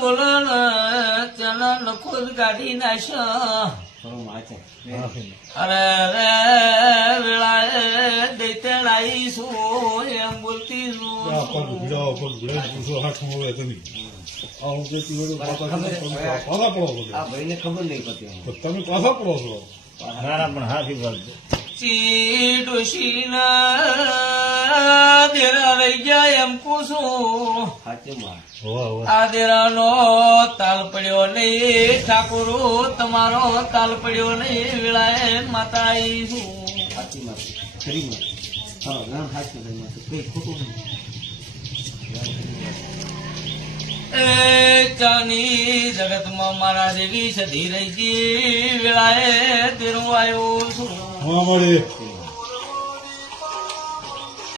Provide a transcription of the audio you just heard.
બોલો ને ચલો નખો કાઢી નાખો અરે રે વેળાએ દૈતેડાઈશું એમ બોલતી તમે પાછા પડો છો પણ હાથી બોલજો ડોશીના દેરા રહી જાય એમ પૂછું આ દેરાનો તાલ પડ્યો નહીં ઠાકોરો તમારો તાલ પડ્યો નહીં વેળાએ માતા આવીશું એ ચાની જગતમાં મારા જેવી સધી રહી ગઈ વેળાએ તેરું આવ્યો છું